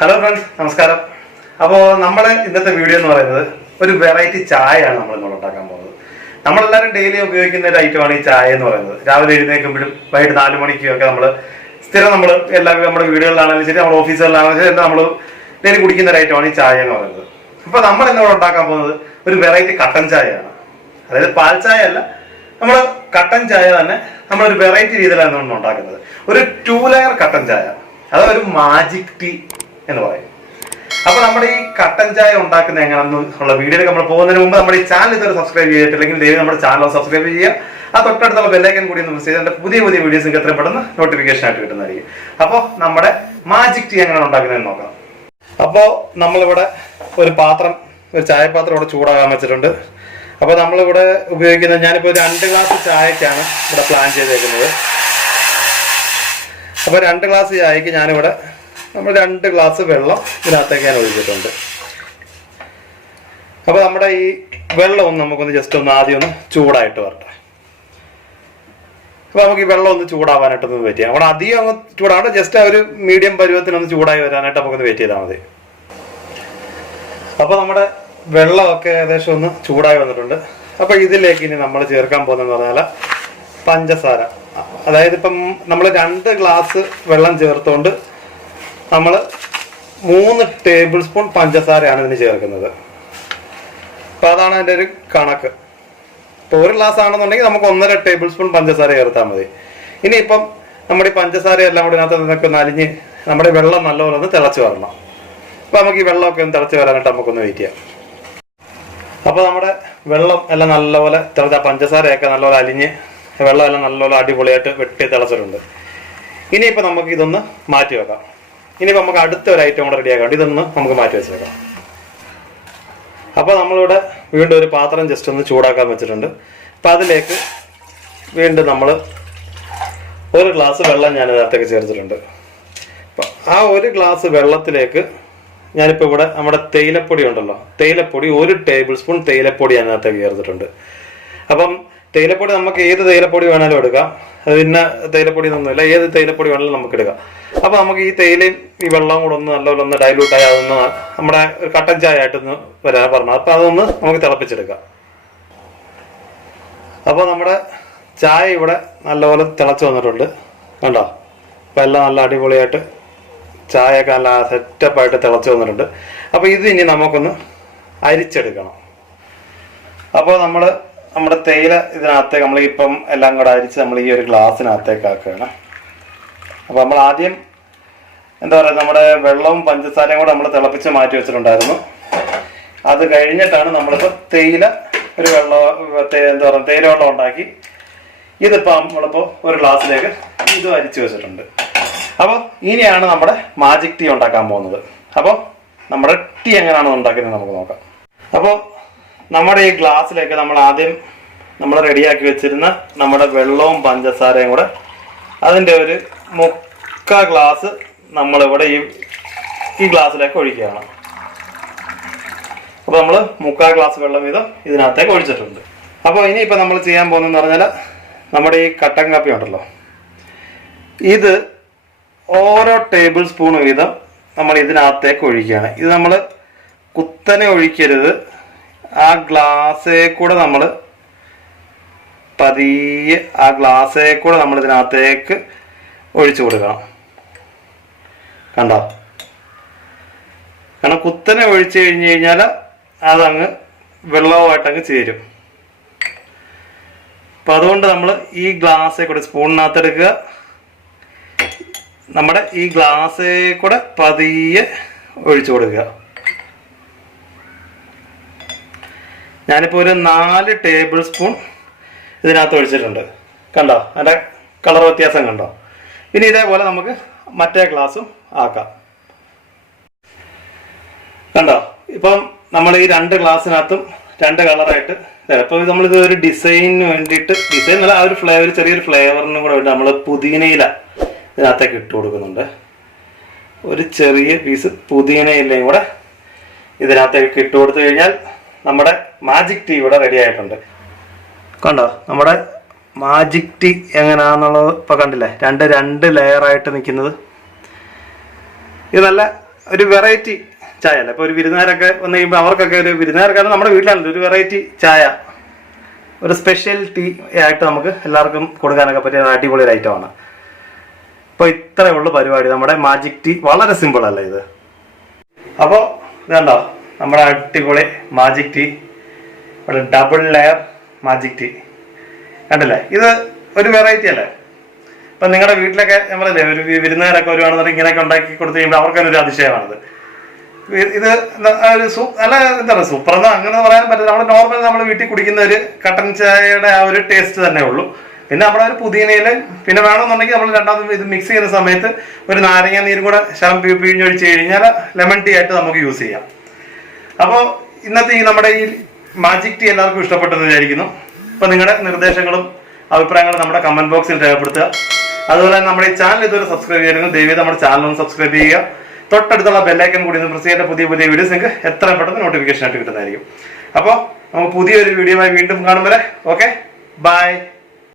Hello friends, നമസ്കാരം. അപ്പോൾ നമ്മൾ ഇന്നത്തെ വീഡിയോ എന്ന് പറയുന്നത് ഒരു വെറൈറ്റി ചായയാണ് നമ്മൾ ഇന്ന് ഉണ്ടാക്കാൻ പോകുന്നത്. നമ്മളെല്ലാവരും ഡെയിലി ഉപയോഗിക്കുന്ന ഒരു ഐറ്റമാണ് ഈ ചായ എന്ന് പറയുന്നത്. രാവിലെ എഴുന്നേൽക്കുമ്പോഴും വൈകിട്ട് 4 മണിക്കും ഒക്കെ നമ്മൾ സ്ഥിരം എല്ലാവരും നമ്മുടെ വീടുകളിലാണെങ്കിലും ശരി, നമ്മുടെ ഓഫീസുകളിലാണെങ്കിലും ശരി, നമ്മൾ ഡെയിലി കുടിക്കുന്ന ഒരു ഐറ്റമാണ് ഈ ചായ എന്ന് പറയുന്നത്. അപ്പോൾ നമ്മൾ ഇന്നിവിടെ ഉണ്ടാക്കാൻ പോകുന്നത് ഒരു വെറൈറ്റി കട്ടൻ ചായയാണ്. അതായത് പാൽ ചായ അല്ല, നമ്മൾ കട്ടൻ ചായ തന്നെ നമ്മളൊരു വെറൈറ്റി രീതിയിലാണ് നമ്മൾ ഉണ്ടാക്കുന്നത്. ഒരു 2 ലെയർ കട്ടൻ ചായ, അതൊരു മാജിക് ടീ എന്ന് പറയും. അപ്പൊ നമ്മുടെ ഈ കട്ടൻ ചായ ഉണ്ടാക്കുന്ന എങ്ങനെയാണെന്നുള്ള വീഡിയോയിലേക്ക് നമ്മൾ പോകുന്നതിന് മുമ്പ് നമ്മുടെ ഈ ചാനൽ ഇതുവരെ സബ്സ്ക്രൈബ് ചെയ്തിട്ടില്ലെങ്കിൽ ദയവായി നമ്മുടെ ചാനൽ സബ്സ്ക്രൈബ് ചെയ്യുക. ആ തൊട്ടടുത്തുള്ള ബെല്ലൈക്കൻ കൂടി ഒന്ന് പ്രസ് ചെയ്ത് പുതിയ വീഡിയോസ് നിങ്ങൾക്ക് എത്രയും പെട്ടെന്ന് നോട്ടിഫിക്കേഷൻ ആയിട്ട് കിട്ടുന്നതായിരിക്കും. അപ്പോൾ നമ്മുടെ മാജിക് ടീ എങ്ങനെയാണ് ഉണ്ടാക്കുന്നതെന്ന് നോക്കാം. അപ്പോൾ നമ്മളിവിടെ ഒരു ചായപാത്രം ഇവിടെ ചൂടാകാൻ വെച്ചിട്ടുണ്ട്. അപ്പോൾ നമ്മളിവിടെ ഉപയോഗിക്കുന്നത്, ഞാനിപ്പോൾ 2 ഗ്ലാസ് ചായക്കാണ് ഇവിടെ പ്ലാൻ ചെയ്തേക്കുന്നത്. അപ്പോൾ 2 ഗ്ലാസ് ചായക്ക് ഞാനിവിടെ നമ്മൾ 2 ഗ്ലാസ് വെള്ളം ഇതിനകത്തേക്ക് ഞാൻ ഒഴിച്ചിട്ടുണ്ട്. അപ്പോൾ നമ്മുടെ ഈ വെള്ളം നമുക്കൊന്ന് ജസ്റ്റ് ആദ്യം ചൂടായിട്ട് വരട്ടെ. അപ്പോൾ നമുക്ക് ഈ വെള്ളം ചൂടാവാനായിട്ടൊന്ന് വെയിറ്റ് ചെയ്യാം. അവിടെ അധികം അങ്ങ് ചൂടാവണ്ട, ജസ്റ്റ് ഒരു മീഡിയം പരുവത്തിനൊന്ന് ചൂടായി വരാനായിട്ട് നമുക്കൊന്ന് വെയിറ്റ് ചെയ്താൽ മതി. അപ്പോൾ നമ്മുടെ വെള്ളമൊക്കെ ഏകദേശം ചൂടായി വന്നിട്ടുണ്ട്. അപ്പോൾ ഇതിലേക്ക് ഇനി നമ്മൾ ചേർക്കാൻ പോകുന്നതെന്ന് പറഞ്ഞാൽ പഞ്ചസാര. അതായത് ഇപ്പം നമ്മൾ 2 ഗ്ലാസ് വെള്ളം ചേർത്തുകൊണ്ട് നമ്മൾ 3 ടേബിൾ സ്പൂൺ പഞ്ചസാരയാണ് ഇതിന് ചേർക്കുന്നത്. അപ്പോൾ അതാണ് അതിൻ്റെ ഒരു കണക്ക്. ഇപ്പോൾ 1 ഗ്ലാസ് ആണെന്നുണ്ടെങ്കിൽ നമുക്ക് 1.5 ടേബിൾ സ്പൂൺ പഞ്ചസാര ചേർത്താൽ മതി. ഇനിയിപ്പം നമ്മുടെ ഈ പഞ്ചസാര എല്ലാം കൂടി ഇതിനകത്ത് നിന്നൊക്കെ നലിഞ്ഞ് നമ്മുടെ വെള്ളം നല്ലപോലെ തിളച്ച് വരണം. അപ്പോൾ നമുക്ക് ഈ വെള്ളമൊക്കെ തിളച്ച് വരാനായിട്ട് നമുക്കൊന്ന് വെയിറ്റ് ചെയ്യാം. അപ്പോൾ നമ്മുടെ വെള്ളം എല്ലാം നല്ലപോലെ പഞ്ചസാരയൊക്കെ നല്ലപോലെ അലിഞ്ഞ് വെള്ളം എല്ലാം നല്ലപോലെ അടിപൊളിയായിട്ട് വെട്ടി തിളച്ചിട്ടുണ്ട്. ഇനിയിപ്പോൾ നമുക്ക് ഇതൊന്ന് മാറ്റി വെക്കാം. ഇനിയിപ്പോൾ നമുക്ക് അടുത്ത ഒരു ഐറ്റം കൂടെ റെഡിയാക്കാം. ഇതൊന്ന് നമുക്ക് മാറ്റി വെച്ചേക്കാം. അപ്പോൾ നമ്മളിവിടെ വീണ്ടും ഒരു പാത്രം ജസ്റ്റ് ഒന്ന് ചൂടാക്കാൻ വെച്ചിട്ടുണ്ട്. അപ്പോൾ അതിലേക്ക് വീണ്ടും നമ്മൾ 1 ഗ്ലാസ് വെള്ളം ഞാൻ ഇതിനകത്തേക്ക് ചേർത്തിട്ടുണ്ട്. അപ്പോൾ ആ 1 ഗ്ലാസ് വെള്ളത്തിലേക്ക് ഞാനിപ്പോൾ ഇവിടെ നമ്മുടെ തേയിലപ്പൊടി ഉണ്ടല്ലോ, തേയിലപ്പൊടി 1 ടേബിൾ സ്പൂൺ തേയിലപ്പൊടി അതിനകത്തേക്ക് ചേർത്തിട്ടുണ്ട്. അപ്പം തേയിലപ്പൊടി നമുക്ക് ഏത് തേയിലപ്പൊടി വേണേലും എടുക്കാം. അത് പിന്നെ തേയിലപ്പൊടി എന്നൊന്നുമില്ല, ഏത് തേയിലപ്പൊടി വേണമെങ്കിലും നമുക്ക് എടുക്കാം. അപ്പോൾ നമുക്ക് ഈ തേയിലയും ഈ വെള്ളവും കൂടെ നല്ലപോലെ ഡൈലൂട്ടായി അതൊന്ന് നമ്മുടെ ഒരു കട്ടൻ ചായ ആയിട്ടൊന്ന് വരാൻ പറഞ്ഞു. അപ്പോൾ അതൊന്ന് നമുക്ക് തിളപ്പിച്ചെടുക്കാം. അപ്പോൾ നമ്മുടെ ചായ ഇവിടെ നല്ലപോലെ തിളച്ച് വന്നിട്ടുണ്ട്, കണ്ടോ? അപ്പോൾ എല്ലാം നല്ല അടിപൊളിയായിട്ട് ചായയൊക്കെ നല്ല സെറ്റപ്പായിട്ട് തിളച്ച് വന്നിട്ടുണ്ട്. അപ്പോൾ ഇത് ഇനി നമുക്കൊന്ന് അരിച്ചെടുക്കണം. അപ്പോൾ നമ്മുടെ തേയില ഇതിനകത്തേക്ക് നമ്മളിപ്പം എല്ലാം കൂടെ അരിച്ച് നമ്മൾ ഈ ഒരു ഗ്ലാസ്സിനകത്തേക്ക് ആക്കുകയാണ്. അപ്പോൾ നമ്മൾ ആദ്യം എന്താ പറയുക, നമ്മുടെ വെള്ളവും പഞ്ചസാരയും കൂടെ നമ്മൾ തിളപ്പിച്ച് മാറ്റി വെച്ചിട്ടുണ്ടായിരുന്നു. അത് കഴിഞ്ഞിട്ടാണ് നമ്മളിപ്പോൾ തേയില ഒരു തേയില വെള്ളം ഉണ്ടാക്കി ഇതിപ്പോൾ നമ്മളിപ്പോൾ ഒരു ഗ്ലാസ്സിലേക്ക് ഇതും അരിച്ച് വെച്ചിട്ടുണ്ട്. അപ്പോൾ ഇനിയാണ് നമ്മുടെ മാജിക് ടീ ഉണ്ടാക്കാൻ പോകുന്നത്. അപ്പോൾ നമ്മുടെ ടീ എങ്ങനെയാണെന്ന് ഉണ്ടാക്കുന്നത് നമുക്ക് നോക്കാം. അപ്പോൾ നമ്മുടെ ഈ ഗ്ലാസ്സിലേക്ക് നമ്മൾ റെഡിയാക്കി വെച്ചിരുന്ന നമ്മുടെ വെള്ളവും പഞ്ചസാരയും കൂടെ അതിൻ്റെ ഒരു 3/4 ഗ്ലാസ് നമ്മളിവിടെ ഈ ഗ്ലാസ്സിലേക്ക് ഒഴിക്കുകയാണ്. അപ്പോൾ നമ്മൾ 3/4 ഗ്ലാസ് വെള്ളം വീതം ഇതിനകത്തേക്ക് ഒഴിച്ചിട്ടുണ്ട്. അപ്പോൾ ഇനിയിപ്പോൾ നമ്മൾ ചെയ്യാൻ പോകുന്നതെന്ന് പറഞ്ഞാൽ നമ്മുടെ ഈ കട്ടൻ കാപ്പി ഉണ്ടല്ലോ, ഇത് ഓരോ ടേബിൾ സ്പൂൺ വീതം നമ്മൾ ഇതിനകത്തേക്ക് ഒഴിക്കുകയാണ്. ഇത് നമ്മൾ കുത്തനെ ഒഴിക്കരുത്, ആ ഗ്ലാസ്സേ കൂടെ നമ്മൾ പതിയെ നമ്മൾ ഇതിനകത്തേക്ക് ഒഴിച്ചു കൊടുക്കണം. കണ്ടോ? കാരണം കുത്തനെ ഒഴിച്ചു കഴിഞ്ഞ് കഴിഞ്ഞാൽ അതങ്ങ് വെള്ളവുമായിട്ടങ്ങ് ചേരും. അപ്പം അതുകൊണ്ട് നമ്മൾ ഈ ഗ്ലാസ്സേ കൂടെ സ്പൂണിനകത്ത് എടുക്കുക, നമ്മുടെ ഈ ഗ്ലാസ്സേ കൂടെ പതിയെ ഒഴിച്ചു കൊടുക്കുക. ഞാനിപ്പോൾ ഒരു 4 ടേബിൾ സ്പൂൺ ഇതിനകത്ത് ഒഴിച്ചിട്ടുണ്ട്. കണ്ടോ അതിൻ്റെ കളർ വ്യത്യാസം കണ്ടോ? ഇനി ഇതേപോലെ നമുക്ക് മറ്റേ ഗ്ലാസ്സും ആക്കാം. കണ്ടോ? ഇപ്പം നമ്മൾ ഈ 2 ഗ്ലാസ്സിനകത്തും 2 കളറായിട്ട് ഇപ്പോൾ നമ്മളിത് ഒരു ഡിസൈനിന് വേണ്ടിയിട്ട്, ഡിസൈൻ അല്ല, ആ ഒരു ഫ്ലേവർ, ചെറിയൊരു ഫ്ലേവറിനും കൂടെ വേണ്ടി നമ്മൾ പുതിനയില ഇതിനകത്തേക്ക് ഇട്ട് കൊടുക്കുന്നുണ്ട്. ഒരു ചെറിയ പീസ് പുതിനയിലയും കൂടെ ഇതിനകത്തേക്ക് ഇട്ട് കൊടുത്തു കഴിഞ്ഞാൽ നമ്മുടെ മാജിക് ടീ ഇവിടെ റെഡി ആയിട്ടുണ്ട്. കണ്ടോ? നമ്മുടെ മാജിക് ടീ എങ്ങനെയാണെന്നുള്ളത് ഇപ്പോൾ കണ്ടില്ലേ? രണ്ട് ലെയറായിട്ട് നിൽക്കുന്നത്. ഇത് നല്ല ഒരു വെറൈറ്റി ചായ അല്ല. ഇപ്പോൾ ഒരു വിരുന്നുകാരൊക്കെ വന്നു കഴിയുമ്പോൾ അവർക്കൊക്കെ ഒരു വിരുന്നുകാരൊക്കെ നമ്മുടെ വീട്ടിലാണല്ലോ ഒരു വെറൈറ്റി ചായ, ഒരു സ്പെഷ്യൽ ടീ ആയിട്ട് നമുക്ക് എല്ലാവർക്കും കൊടുക്കാനൊക്കെ പറ്റിയ അടിപൊളി ഒരു ഐറ്റമാണ്. അപ്പോൾ ഇത്രയേ ഉള്ളൂ പരിപാടി. നമ്മുടെ മാജിക് ടീ വളരെ സിമ്പിൾ അല്ലേ ഇത്. അപ്പോൾ ഇതുണ്ടോ നമ്മുടെ അടിപൊളി മാജിക് ടീ, ഒരു ഡബിൾ ലെയർ മാജിക് ടീ കണ്ടില്ലേ. ഇത് ഒരു വെറൈറ്റി അല്ലേ. ഇപ്പം നിങ്ങളുടെ വീട്ടിലൊക്കെ നമ്മളല്ലേ ഒരു വിരുന്നുകാരൊക്കെ വരുവാണെന്നുണ്ടെങ്കിൽ ഇങ്ങനെയൊക്കെ ഉണ്ടാക്കി കൊടുത്തു കഴിയുമ്പോൾ അവർക്കൊരു അതിശയമാണിത്. ഇത് ഒരു നല്ല എന്താ പറയുക സൂപ്പറെന്നോ അങ്ങനെ പറയാൻ പറ്റില്ല. നമ്മൾ നോർമൽ നമ്മൾ വീട്ടിൽ കുടിക്കുന്ന ഒരു കട്ടൻ ചായയുടെ ആ ഒരു ടേസ്റ്റ് തന്നെ ഉള്ളൂ. പിന്നെ നമ്മുടെ ഒരു പുതിനയില് പിന്നെ വേണമെന്നുണ്ടെങ്കിൽ നമ്മൾ രണ്ടാമത് ഇത് മിക്സ് ചെയ്യുന്ന സമയത്ത് ഒരു നാരങ്ങ നീരും കൂടെ ശരം പിഴിഞ്ഞൊഴിച്ച് കഴിഞ്ഞാൽ ലെമൺ ടീ ആയിട്ട് നമുക്ക് യൂസ് ചെയ്യാം. അപ്പോൾ ഇന്നത്തെ ഈ നമ്മുടെ ഈ മാജിക് ടീ എല്ലാവർക്കും ഇഷ്ടപ്പെട്ടെന്ന് വിചാരിക്കുന്നു. അപ്പോൾ നിങ്ങളുടെ നിർദ്ദേശങ്ങളും അഭിപ്രായങ്ങളും നമ്മുടെ കമന്റ് ബോക്സിൽ രേഖപ്പെടുത്തുക. അതുപോലെ തന്നെ നമ്മുടെ ഈ ചാനൽ ഇതുവരെ സബ്സ്ക്രൈബ് ചെയ്തിരുന്നു ദയവേത് നമ്മുടെ ചാനൽ ഒന്ന് സബ്സ്ക്രൈബ് ചെയ്യുക. തൊട്ടടുത്തുള്ള ബെല്ലൈക്കൻ കൂടി ഒന്ന് പ്രസ് ചെയ്യേണ്ട പുതിയ വീഡിയോസ് നിങ്ങൾക്ക് എത്രയും പെട്ടെന്ന് നോട്ടിഫിക്കേഷൻ ആയിട്ട് കിട്ടുന്നതായിരിക്കും. അപ്പോൾ നമുക്ക് പുതിയൊരു വീഡിയോയുമായി വീണ്ടും കാണും വരെ ഓക്കെ ബൈ.